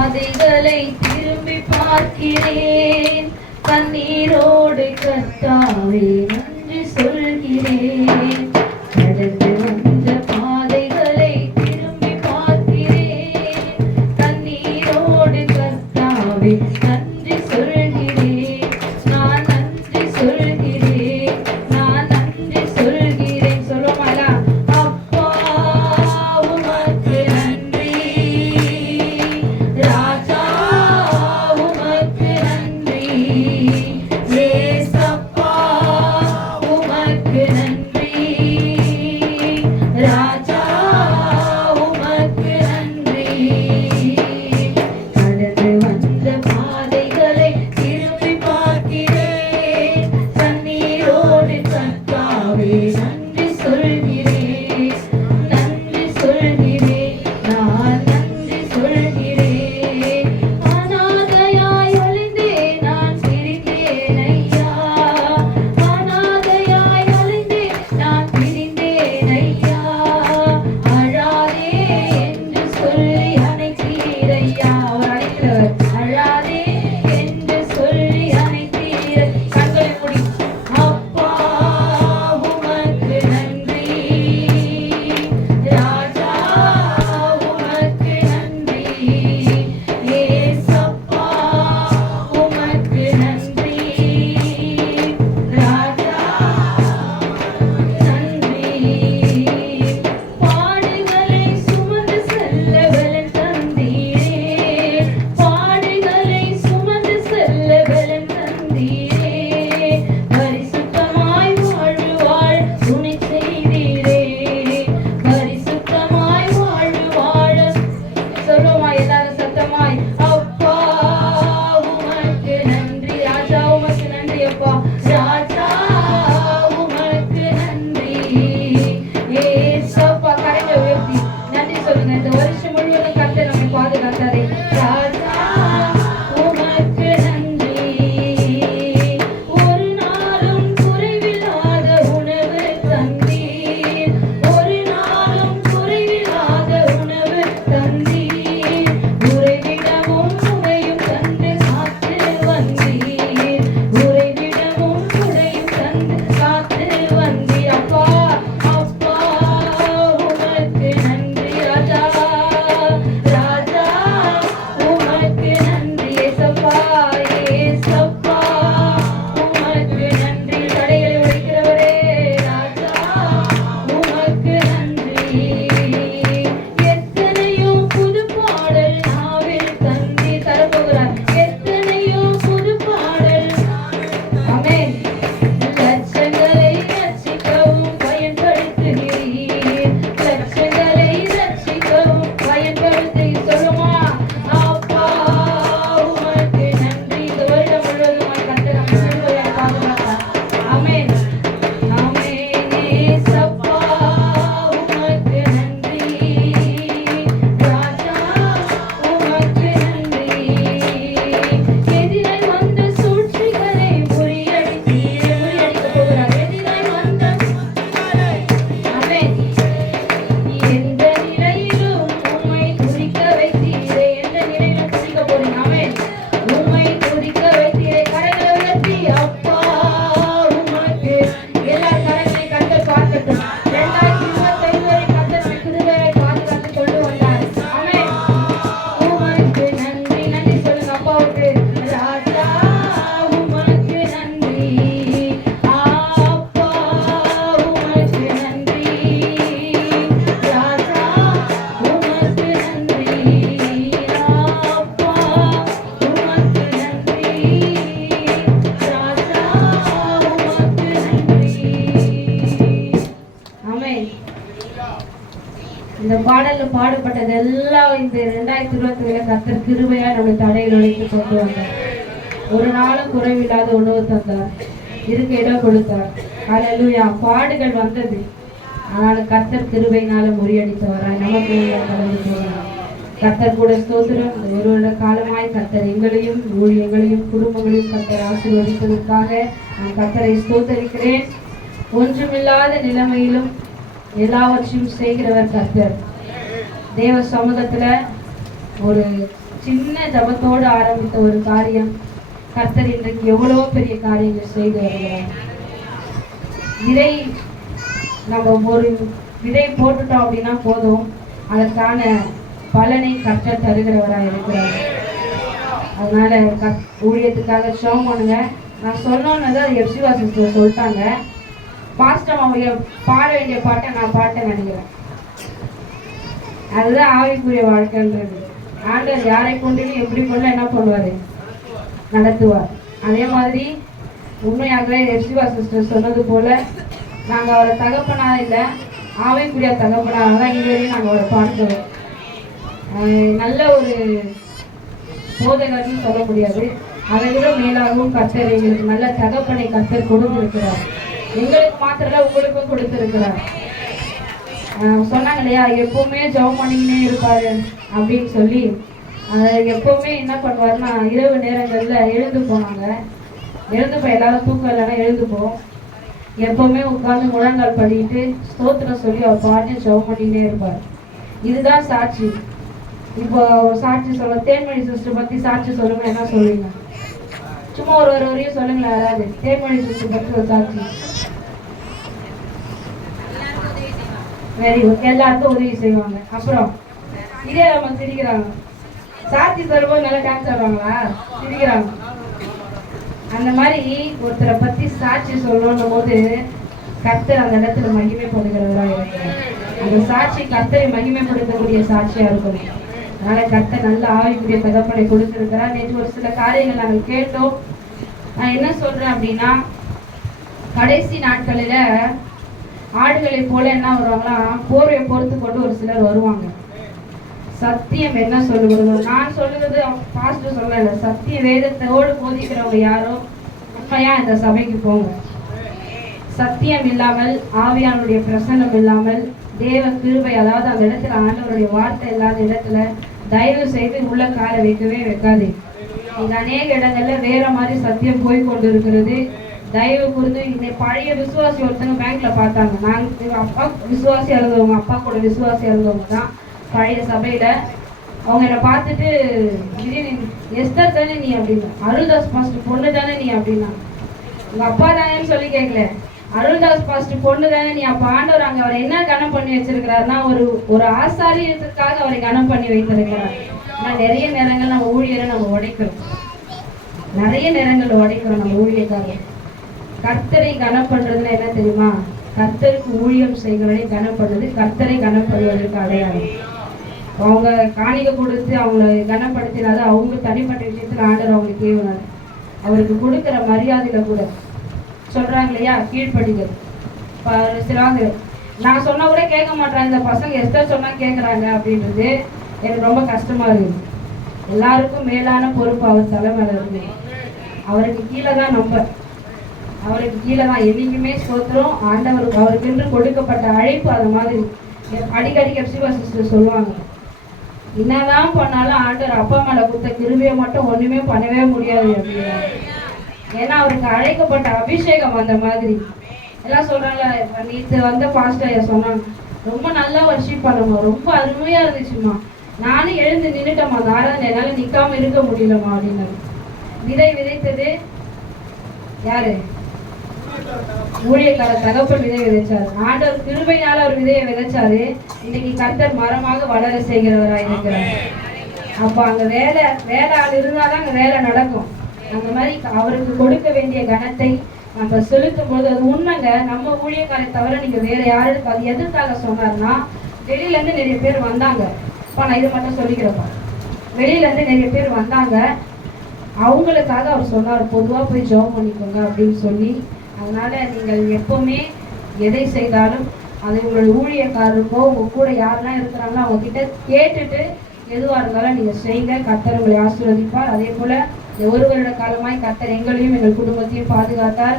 பாதைகளை திரும்பி பார்க்கிறேன், கண்ணீரோடு கர்த்தாவே நன்றி சொல்கிறேன். கடந்து வந்த பாதைகளை திரும்பி பார்க்கிறேன், கண்ணீரோடு கர்த்தாவே நன்றி சொல்கிறேன். நான் நன்றி சொல்கிறேன், நான் நன்றி சொல்கிறேன். சொல்லுமாலா, அப்பா உமக்கு நன்றி, ராஜா உமக்கு நன்றி, ஏசப்பா உமக்கு நன்றி, ராஜா உமக்கு நன்றி. கடந்து வந்த பாதைகளை திரும்பி பார்க்கிறேன், கண்ணீரோடு கர்த்தாவே நன்றி சொல்கிறேன், நன்றி சொல்கிறேன், நான் நன்றி சொல்கிறேன். அநாதையாய் அழிந்தேன், நான் பிரிந்தேன் ஐயா, அநாதையாய் அழிந்தேன், நான் பிரிந்தேன் ஐயா. அழாதே என்று சொல்லி அணைத்தீர் ஐயா, அவர் அழைக்கிறவர். அழாதே என்று சொல்லி அணைத்தீர். கண்களை மூடி, அப்பா உமக்கு நன்றி, ராஜா உமக்கு நன்றி, ஏசப்பா உமக்கு நன்றி, ராஜா நன்றி. பாடுகளை சுமந்து செல்ல பலன் தந்தீரே, பாடுகளை சுமந்து செல்ல பலன் தந்தீரே. பரிசுத்தமாய் வாழ்வு வாழ துணை செய்தீரே, பரிசுத்தமாய் வாழ்வு வாழ. சொல்லுமா எல்லாரும் சத்தமாய், அப்பா உமக்கு நன்றி, ராஜா உமக்கு நன்றி, அப்பா ராஜா உமக்கு நன்றி, ஏசப்பா. கரங்களை உயர்த்தி நன்றி சொல்லுங்க. இந்த வருஷம் முழுவதும் கர்த்தர் நம்மை பாதுகாத்தாரே, ராஜா உமக்கு நன்றி. ஒரு நாளும் குறைவில்லாத உணவு தந்தீர், ஒரு நாளும் குறைவில்லாத உணவு தந்தீர். உறைவிடமும் உடையும் தந்து காத்து வந்தீர், உறைவிடமும் உடையும் தந்து காத்து வந்தீர். அப்பா அப்பா உமக்கு நன்றி, ராஜா ராஜா உமக்கு நன்றி, ஏசப்பா ஏசப்பா உமக்கு நன்றி. தடைகளை உடைக்கிறவரே, ராஜா உமக்கு நன்றி. எத்தனையோ புது பாடல் நாவில் தந்தி தரப்போகிறார், எத்தனையோ புது பாடல். ஆமென். லட்சங்களை ரட்சிக்கவும் பயன்படுத்துகிறீர், லட்சங்களை ரட்சிக்கவும் பயன்படுத்துகிறீர். சொல்லுமா, அப்பா உமக்கு நன்றி. இந்த வருடம் முழுவதுமாய் கர்த்தர் நம்மை கிருபையாய் பாதுகாத்தார். ஆமென் ஆமென். ஏசப்பா உமக்கு நன்றி, ராஜா உமக்கு நன்றி. எதிராய் வந்த சூழ்ச்சிகளை முறியடித்தீர், முறியடிக்கப் போகிறார். எதிராய் வந்த ஆமென். எந்த நிலையிலும் உம்மை துதிக்க வைத்தீரே, எந்த நிலையிலும் துதிக்க போறீங்க. ஆமென். உம்மை துதிக்க வைத்தீரே. கரங்களை உயர்த்தி, அப்பா உமக்கு. எல்லா கரங்களை கர்த்தர் பார்க்கட்டும். 2025 வரை கர்த்தர் நம்மை கிருபையாய் பாதுகாத்து கொண்டு வந்தார். ஆமென். உமக்கு நன்றி, நன்றி சொல்லுங்க அப்பாவுக்கு. ராஜா உமக்கு நன்றி, அப்பா உமக்கு நன்றி, ராஜா உமக்கு நன்றி, அப்பா உமக்கு நன்றி, ராஜா உமக்கு நன்றி. ஆமென். இந்த பாடல்ல பாடப்பட்டது எல்லாம் இந்த 2020 கர்த்தர் கிருபையா நம்மை தடையில் உழைத்து கொண்டு வந்தார். ஒரு நாளும் குறைவில்லாத உணவு தந்தார், இருக்க இடம் கொடுத்தார். ஹல்லேலூயா. பாடுகள் வந்தது, ஆனாலும் கர்த்தர் கிருபையினால முறியடித்தவராய் நமக்கு கடந்து போகிறார். கர்த்தர் கூட ஸ்தோத்திரம். இந்த ஒரு வருட காலமாய் கர்த்தர் எங்களையும் ஊழியங்களையும் குடும்பங்களையும் கர்த்தர் ஆசீர்வதிப்பதற்காக நான் கர்த்தரை ஸ்தோத்தரிக்கிறேன். ஒன்றுமில்லாத நிலைமையிலும் எல்லாவற்றையும் செய்கிறவர் கர்த்தர். தேவ சமூகத்துல ஒரு சின்ன ஜபத்தோடு ஆரம்பித்த ஒரு காரியம் கர்த்தர் இன்றைக்கு எவ்வளவோ பெரிய காரியங்கள் செய்து வருகிறார். விதை நம்ம ஒரு விதை போட்டுட்டோம் அப்படின்னா போதும், அதற்கான பலனை கர்த்தர் தருகிறவராக இருக்கிறார். அதனால ஊழியத்துக்காக ஷோம் பண்ணுங்க. நான் சொன்னோன்னு தான் எப்சிவா சிஸ்டர் சொல்லிட்டாங்க. பாஸ்டர் அவங்க பாட வேண்டிய பாட்டை நான் பாட்ட நினைக்கிறேன். அதுதான் ஆவிக்குரிய வாழ்க்கைன்றது. ஆண்டவர் யாரை கொண்டு எப்படி கொண்டு என்ன பண்ணுவார், நடத்துவார். அதே மாதிரி உண்மையாகவே எப்சிவா சிஸ்டர் சொன்னது போல நாங்கள் அவரை தகப்பனா இல்லை, ஆவிக்குரிய தகப்பனாக தான் இதுவரையும் நாங்கள் அவரை பார்க்கிறோம். நல்ல ஒரு போதகர்னு சொல்ல முடியாது, அதை விட மேலாகவும் கர்த்தர் எங்களுக்கு நல்ல தகப்பனை கர்த்தர் கொடுத்திருக்கிறார். எங்களுக்கு மாத்திரம் உங்களுக்கும் கொடுத்திருக்கிறார். சொன்னாங்க இல்லையா, எப்பவுமே ஜெபம் பண்ணிக்கினே இருப்பாரு அப்படின்னு சொல்லி. எப்பவுமே என்ன பண்ணுவாருன்னா, இரவு நேரங்கள்ல எழுந்து போனாங்க. எழுந்துப்போம், எல்லாரும் தூக்கம் இல்லைன்னா எழுந்துப்போம். எப்பவுமே உட்கார்ந்து முழங்கால் படிக்கிட்டு ஸ்தோத்திரம் சொல்லி அவர் பாட்டு ஜெபம் பண்ணிக்கிட்டே இருப்பார். இதுதான் சாட்சி. இப்போ சாட்சி சொல்ல தேன்மொழி சிஸ்டர் பத்தி சாட்சி சொல்லுங்க, என்ன சொல்லுவீங்க? சும்மா ஒரு வரையும் சொல்லுங்களேன் யாராவது. தேன்மொழி சிஸ்டர் பத்தி ஒரு சாட்சி. வெரி குட், எல்லாருக்கும் உதவி செய்வாங்க. அப்புறம் இதே நம்ம சிரிக்கிறாங்க. சாட்சி சொல்லும்போது நல்லா டான்ஸ் ஆடுவாங்களா? சிரிக்கிறாங்க. அந்த மாதிரி ஒருத்தரை பத்தி சாட்சி சொல்லணும் போது கர்த்தர் அந்த இடத்துல மகிமைப்படுகிறவரா இருக்கிறார். அந்த சாட்சி கர்த்தரை மகிமைப்படுத்தக்கூடிய சாட்சியா இருக்கணும். அதனால கர்த்தர் நல்ல ஆவிக்குரிய தகப்பனை கொடுத்திருக்கிறார். நேற்று ஒரு சில காரியங்கள் நாங்கள் கேட்டோம். நான் என்ன சொல்றேன் அப்படின்னா, கடைசி நாட்களில ஆடுகளை போல என்ன வருவாங்களா, போர்வை பொறுத்து கொண்டு ஒரு சிலர் வருவாங்க. சத்தியம் என்ன சொல்லுகிறதோ, நான் சொல்லுறது பாஸ்டர் சொல்லல, சத்திய வேதத்தோடு போதிக்கிறவங்க யாரோ உண்மையா இந்த சபைக்கு போங்க. சத்தியம் இல்லாமல், ஆவியானுடைய பிரசன்னம் இல்லாமல், தேவ கிருபை அதாவது அந்த இடத்துல ஆண்டவருடைய வார்த்தை இல்லாத இடத்துல தயவு செய்து உள்ள கால வைக்கவே வைக்காது. இது அநேக இடங்கள்ல வேற மாதிரி சத்தியம் போய் கொண்டு இருக்கிறது. தயவு கூர்ந்து இந்த பழைய விசுவாசி ஒருத்தங்க பேங்க்ல பார்த்தாங்க. நாங்கள் அப்பா விசுவாசியா இருந்தவங்க, அப்பா கூட விசுவாசியா இருந்தவங்க தான் பழைய சபையில. அவங்க என்னை பார்த்துட்டு, எஸ்தர் தானே நீ அப்படின்னா, அருள்தாஸ் பாஸ்டர் பொண்ணு தானே நீ அப்படின்னா. உங்க அப்பா தானேன்னு சொல்லி கேட்கல, அருள்தாஸ் பாஸ்டர் பொண்ணு தானே நீ. அப்ப ஆண்டவர் அங்க அவரை என்ன கனம் பண்ணி வச்சிருக்கிறாருன்னா, ஒரு ஆசாரியத்துக்காக அவரை கனம் பண்ணி வைத்திருக்கிறார். ஆனா நிறைய நேரங்கள் நம்ம ஊழியரை நம்ம உடைக்கிறோம், நிறைய நேரங்கள் உடைக்கிறோம் நம்ம ஊழியக்காக. கர்த்தரை கனம் பண்றதுன்னா என்ன தெரியுமா? கர்த்தருக்கு ஊழியம் செய்கிறவரை கனம் பண்ணுறது கர்த்தரை கனம் பண்ணுவதற்கு அடையாளம். அவங்க காணிக்க கொடுத்து அவங்கள கனப்படுத்தினாலும் அவங்க தனிப்பட்ட விஷயத்துல ஆண்டவர் அவங்களுக்கு ஏவினார். அவருக்கு கொடுக்குற மரியாதையில கூட சொல்றாங்க இல்லையா, கீழ்ப்படிகள். சிலவங்க நான் சொன்னா கூட கேட்க மாட்டாங்க, இந்த பசங்க எஸ்தர் சொன்னா கேட்கறாங்க அப்படின்றது எனக்கு ரொம்ப கஷ்டமா இருக்குது. எல்லாருக்கும் மேலான பொறுப்பு அவர் தலைமையில இருக்கு. அவருக்கு கீழே தான் அவருக்கு கீழே தான் என்னைக்குமே ஸ்தோத்திரம். ஆண்டவருக்கு அவருக்கு கொடுக்கப்பட்ட அழைப்பு அது மாதிரி. அடிக்கடி எப்சிவா சிஸ்டர் சொல்லுவாங்க, என்னதான் பண்ணாலும் ஆண்டவர் அப்பா மேல கொடுத்த கிருபையை மட்டும் ஒண்ணுமே பண்ணவே முடியாது அப்படின்னா. ஏன்னா அவருக்கு அழைக்கப்பட்ட அபிஷேகம் அந்த மாதிரி. எல்லாம் சொல்றாங்க, நேற்று வந்த பாஸ்டர் சொன்னாங்க, ரொம்ப நல்லா வர்ஷிப் பண்ணுமா, ரொம்ப அருமையா இருந்துச்சுமா, நானும் எழுந்து நின்றுட்டோமா, அந்த ஆராதனை என்னால நிக்காம இருக்க முடியலமா அப்படின்னு. விதை விதைத்தது யாரு? ஊழியக்கார தகப்பன் விதை விதைச்சாரு. ஆண்டவர் கிருபையினால ஒரு விதையை விதைச்சாரு. இன்னைக்கு கர்த்தர் மரமாக வளர செய்கிறவராக இருக்கிறார். அப்ப அங்க வேலை ஆள் இருந்தாதான் அங்க வேலை நடக்கும். அந்த மாதிரி அவருக்கு கொடுக்க வேண்டிய கனத்தை நம்ம செலுத்தும் போது அது உண்மைங்க. நம்ம ஊழியக்காரை தவிர நீங்க வேற யாருக்கு அது எதற்காக சொன்னார்னா, வெளியில இருந்து நிறைய பேர் வந்தாங்க. நான் இதை மட்டும் சொல்லிக்கிறப்பா, வெளியில இருந்து நிறைய பேர் வந்தாங்க, அவங்களுக்காக அவர் சொன்னார், பொதுவா போய் ஜெபம் பண்ணிக்கோங்க அப்படின்னு சொல்லி. அதனால நீங்கள் எப்பவுமே எதை செய்தாலும் அது உங்களுடைய ஊழியக்காரருக்கோ உங்க கூட யாரெல்லாம் இருக்கிறாங்களோ அவங்க கிட்ட கேட்டுட்டு எதுவா இருந்தாலும் நீங்க செய்யுங்க. கர்த்தர் உங்களை ஆசீர்வதிப்பார். அதே போல ஒரு வருட காலமாய் கர்த்தர் எங்களையும் எங்கள் குடும்பத்தையும் பாதுகாத்தார்.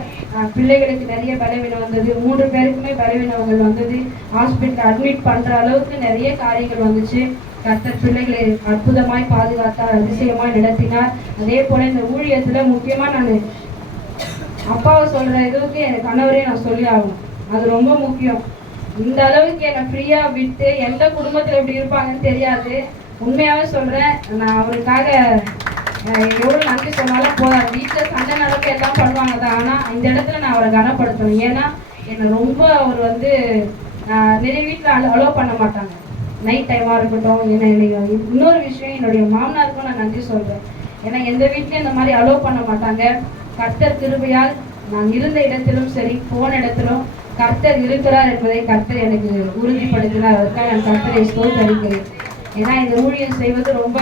பிள்ளைகளுக்கு நிறைய பலவீனம் வந்தது, 3 பேருக்குமே பலவீனங்கள் வந்தது. ஹாஸ்பிட்டல் அட்மிட் பண்ற அளவுக்கு நிறைய காரியங்கள் வந்துச்சு. கர்த்தர் பிள்ளைகளை அற்புதமாய் பாதுகாத்தார், அதிசயமாய் நடத்தினார். அதே போல இந்த ஊழியத்துல முக்கியமா நான் அப்பாவை சொல்ற இதுவுக்கு என் கணவரே நான் சொல்லி ஆகணும். அது ரொம்ப முக்கியம். இந்த அளவுக்கு என்னை ஃப்ரீயா விட்டு எந்த குடும்பத்துல எப்படி இருப்பாங்கன்னு தெரியாது. உண்மையாவே சொல்றேன், நான் அவருக்காக எவ்வளவு நன்றி சொன்னாலும் போதாது. வீட்டுல சண்டை நடக்க எல்லாம் பண்ணுவாங்க தான், ஆனா இந்த இடத்துல நான் அவரை கனப்படுத்தணும். ஏன்னா என்னை ரொம்ப அவர் நிறைய வீட்டுல அலோவ் பண்ண மாட்டாங்க. நைட் டைமா இருக்கட்டும், இன்னொரு விஷயம், என்னுடைய மாமனாருக்கும் நான் நன்றி சொல்றேன். ஏன்னா எந்த வீட்லயும் இந்த மாதிரி அலோவ் பண்ண மாட்டாங்க. கர்த்தர் கிருபையால் நான் இருந்த இடத்திலும் சரி, போன இடத்திலும் கர்த்தர் இருக்கிறார் என்பதை கர்த்தர் எனக்கு உறுதிப்படுத்தினார். அதற்காக நான் கர்த்தரை ஸ்தோத்திரிக்கிறேன். ஏன்னா இந்த ஊழியம் செய்வது ரொம்ப,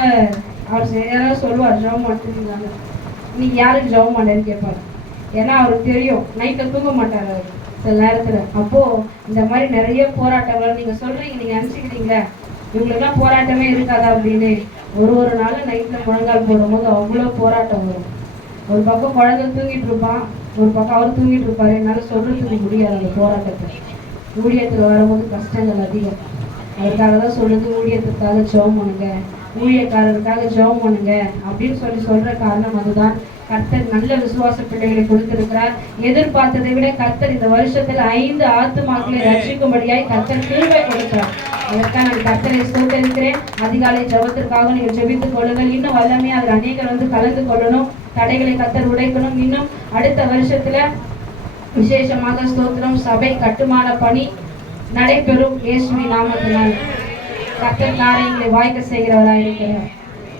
அவர் யாராவது சொல்லுவார் ஜெபம் பண்ணிருந்தாங்க, நீங்க யாருக்கு ஜெபம் பண்ணேன்னு கேட்பாரு. ஏன்னா அவருக்கு தெரியும் நைட்டில் தூங்க மாட்டார் அவர் சில நேரத்துல. அப்போ இந்த மாதிரி நிறைய போராட்டங்கள் நீங்க சொல்றீங்க, நீங்க நினைச்சுக்கிறீங்களா இவங்களுக்குலாம் போராட்டமே இருக்காதா அப்படின்னு. ஒரு நாளும் நைட்ல முழங்கால் போடும்போது அவ்வளோ போராட்டம் வரும். ஒரு பக்கம் குழந்தை தூங்கிட்டு இருப்பான், ஒரு பக்கம் அவர் தூங்கிட்டு இருப்பாரு. என்னால சொல்றதுக்கு முடியாது அந்த போராட்டத்தை. ஊழியத்துல வரும்போது கஷ்டங்கள் அதிகம். அதுக்காக தான் சொல்லுது ஊழியத்துக்காக ஜெபம் பண்ணுங்க, ஊழியக்காரருக்காக ஜெபம் பண்ணுங்க அப்படின்னு சொல்ற காரணம் அதுதான். கர்த்தர் நல்ல விசுவாச பிள்ளைகளை கொடுத்திருக்கிறார். எதிர்பார்த்ததை விட கர்த்தர் இந்த வருஷத்துல 5 ஆத்துமாக்களை ரட்சிக்கும்படியாய் கர்த்தர் கிருபை கொடுக்கிறார். அதற்காக நான் கர்த்தரை ஸ்தோத்திரிக்கிறேன். அதிகாலை ஜெபத்திற்காக நீங்கள் ஜெபித்துக் கொள்ளுங்கள். இன்னும் வல்லமே அதில் அநேகர் கலந்து கொள்ளணும். தடைகளை கர்த்தர் உடைக்கணும். இன்னும் அடுத்த வருஷத்துல விசேஷமாக ஸ்தோத்திரம் சபை கட்டுமான பணி நடைபெறும். இயேசுவின் நாமத்தினால் கர்த்தர் காரியங்களை வாய்க்க செய்கிறவராக இருக்கிறார்.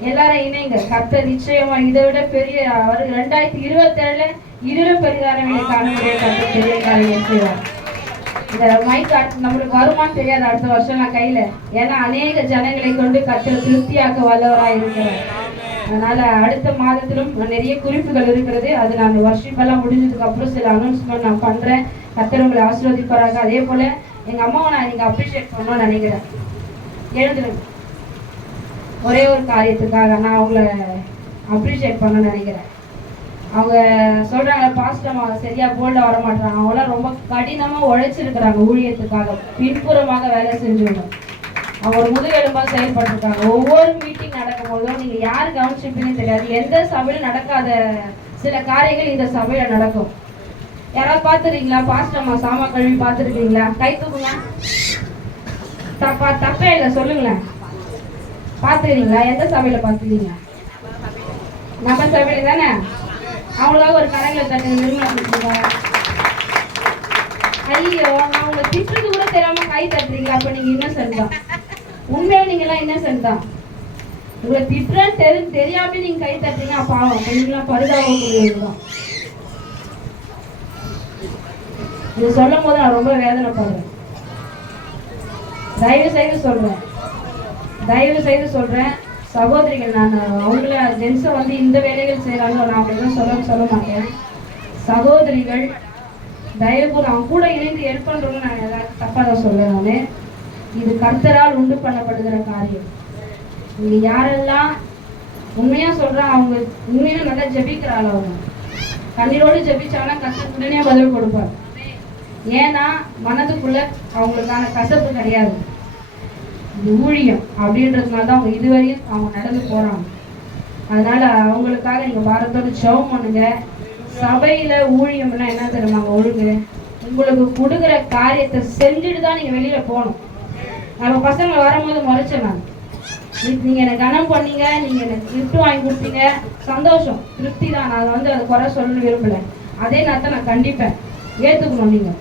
எல்லாரும் இணைங்க. கர்த்தர் நிச்சயமா இதை விட பெரிய 2027 இதிலும் பெரிதானவங்களை காணக்கூடிய கர்த்தர் பெரிய காரியம் செய்வார். இந்த மைக் நம்மளுக்கு வருமானு தெரியாது அடுத்த வருஷம் நான் கையில. ஏன்னா அநேக ஜனங்களை கொண்டு கர்த்தர் திருப்தியாக்க வல்லவராக இருக்கிறார். அதனால அடுத்த மாதத்திலும் நிறைய குறிப்புகள் இருக்கிறது. அது நான் வர்ஷிப் எல்லாம் முடிஞ்சதுக்கு அப்புறம் சில அனௌன்ஸ்மெண்ட் நான் பண்றேன். கர்த்தர் உங்களை ஆசீர்வதிப்பாராக. அதே போல எங்க அம்மாவை நான் நீங்க அப்ரிஷியேட் பண்ணணும்னு நினைக்கிறேன். எழுதுறேன் ஒரே ஒரு காரியத்துக்காக நான் அவங்கள அப்ரிஷியேட் பண்ண நினைக்கிறேன். அவங்க சொல்றாங்க பாஸ்டம் சரியா போல்டா வர மாட்டாங்க. அவங்களாம் ரொம்ப கடினமா உழைச்சிருக்கிறாங்க ஊழியத்துக்காக, பின்புறமாக வேலை செஞ்சவங்க. அவங்க ஒரு முதுகெலும்பா செயல்பட்டிருக்காங்க. ஒவ்வொரு மீட்டிங் நடக்கும் போதும் நீங்க யார் கவனிச்சிருப்பீங்கன்னு தெரியாது, எந்த சபையில நடக்காத சில காரியங்கள் இந்த சபையில நடக்கும். யாராவது பார்த்துருக்கீங்களா? பாஸ்டம்மா சாமா கழுவி பார்த்துருக்கீங்களா? கை தூக்குங்க. தப்பே இல்லை, சொல்லுங்களேன். பார்த்துக்கிறீங்களா? எந்த சபையில பார்த்துக்கிறீங்க? நம்ம சபையில தானே. அவங்களுக்காக ஒரு கரங்களை தட்டு நிர்மலா. ஐயோ, நான் உங்களை திட்டுறது கூட தெரியாம கை தட்டுறீங்களா? அப்ப நீங்க இன்னசென்ட் தான். உண்மையா நீங்க எல்லாம் இன்னசென்ட் தான். உங்களை திட்டுறன்னு தெரியாம நீங்க கை தட்டுறீங்க. பாவம், அப்ப நீங்களாம் பரிதாபக்கூடியதுதான். இது சொல்லும் போது நான் ரொம்ப வேதனைப்படுறேன். தயவு செய்து சொல்றேன் சகோதரிகள், நான் அவங்கள ஜென்ஸை இந்த வேலைகள் செய்யறாங்க நான் அப்படிதான் சொல்ல மாட்டேன். சகோதரிகள் தயவு அவங்க கூட இணைந்து ஹெல்ப் பண்றவங்க நான் ஏதாவது தப்பா தான் சொல்றேன். நானு இது கர்த்தரால் உண்டு பண்ணப்படுகிற காரியம். நீங்க யாரெல்லாம் உண்மையா சொல்றாங்க, அவங்க உண்மையா நல்லா ஜெபிக்கிறாள், அவங்க கண்ணீரோடு ஜெபிச்சாங்கன்னா கர்த்தர் உடனே பதில் கொடுப்பார். ஏன்னா மனதுக்குள்ள அவங்களுக்கான கசப்பு கிடையாது. இது ஊழியம் அப்படின்றதுனால தான் அவங்க இதுவரையும் அவங்க நடந்து போறாங்க. அதனால அவங்களுக்காக நீங்க பாரத்தோடு ஜெபம் பண்ணுங்க. சபையில ஊழியம்னா என்ன தெரியுமாங்க? ஒழுங்கு உங்களுக்கு கொடுக்குற காரியத்தை செஞ்சுட்டு தான் நீங்க வெளியில போகணும். நம்ம பசங்க வரும்போது முறைச்சேன் நான், நீங்க எனக்கு கனம் பண்ணீங்க, நீங்க எனக்கு கிஃப்ட் வாங்கி கொடுத்தீங்க, சந்தோஷம், திருப்தி தான். நான் அதை குறை சொல்ல விரும்பல. அதே நேரத்தை நான் கண்டிப்பேன், ஏத்துக்கணும். நீங்க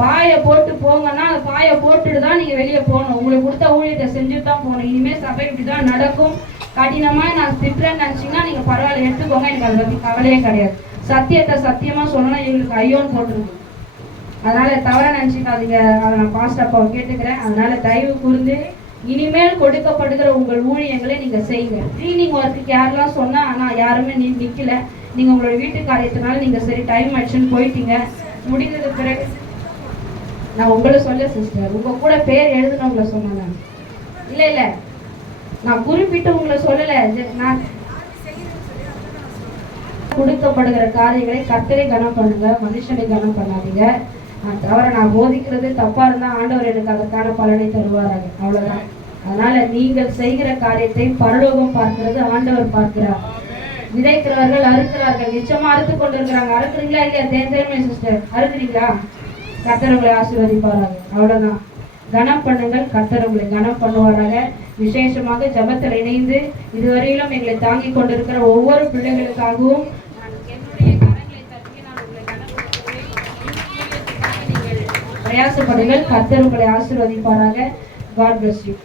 பாயை போட்டு போங்கன்னா அந்த பாயை போட்டுட்டு தான் நீங்க வெளியே போகணும். உங்களுக்கு கொடுத்த ஊழியத்தை செஞ்சுட்டு தான் போகணும். இனிமே சபை இப்படிதான் நடக்கும். கடினமா நான் திட்டுறேன்னு நினைச்சீங்கன்னா நீங்க பரவாயில்ல, எடுத்துக்கோங்க. எனக்கு அதை பத்தி கவலையே கிடையாது. சத்தியத்தை சத்தியமா சொல்லணும், எங்களுக்கு ஐயோன்னு போட்டுருக்கு. அதனால தவற நினைச்சுக்காதீங்க. அதை நான் பாஸ்ட் அப்பாவை கேட்டுக்கிறேன். அதனால தயவு கூர்ந்து இனிமேல் கொடுக்கப்படுகிற உங்கள் ஊழியங்களை நீங்க செய்யுங்க. க்ளீனிங் ஒர்க்கு யாரெல்லாம் சொன்னா ஆனா யாருமே நிக்கல. நீங்க உங்களோட வீட்டு காரியத்தினால நீங்க சரி டைம் ஆயிடுச்சுன்னு போயிட்டீங்க. முடிந்தது பிறகு நான் உங்களை சொல்ல சிஸ்டர், உங்க கூட பேர் எழுதுனவங்களை சொன்னேன். இல்ல நான் குறிப்பிட்டு உங்களை சொல்லல. நான் கொடுக்கப்படுகிற காரியங்களை கர்த்தரை கனம் பண்ணுங்க, மனுஷனை கனம் பண்ணாதீங்க. நான் போதிக்கிறது தப்பா இருந்தா ஆண்டவர் எனக்கு அதற்கான பலனை தருவாராங்க, அவ்வளவுதான். அதனால நீங்கள் செய்கிற காரியத்தை பரலோகம் பார்க்கிறது, ஆண்டவர் பார்க்கிறார். விதைக்கிறவர்கள் அறுக்கிறார்கள். நிச்சயமா அறுத்து கொண்டிருக்கிறாங்க. அறுக்குறீங்களா இல்லையா? தேர்ந்தேன்மை சிஸ்டர், அறுக்குறீங்களா? கர்த்தர் உங்களை ஆசீர்வதிப்பாராங்க, அவ்வளவுதான். கனம் பண்ணுங்கள். கர்த்தர் உங்களை கனம் பண்ணுவாராக. விசேஷமாக ஜெபத்தில் இணைந்து இதுவரையிலும் எங்களை தாங்கிக் கொண்டிருக்கிற ஒவ்வொரு பிள்ளைகளுக்காகவும் என்னுடைய கரங்களை தட்டி நான் உங்களை கனப்படுத்துகிறேன். பிரயாசப்படுங்கள். கர்த்தர் உங்களை ஆசீர்வதிப்பாராக. God bless you.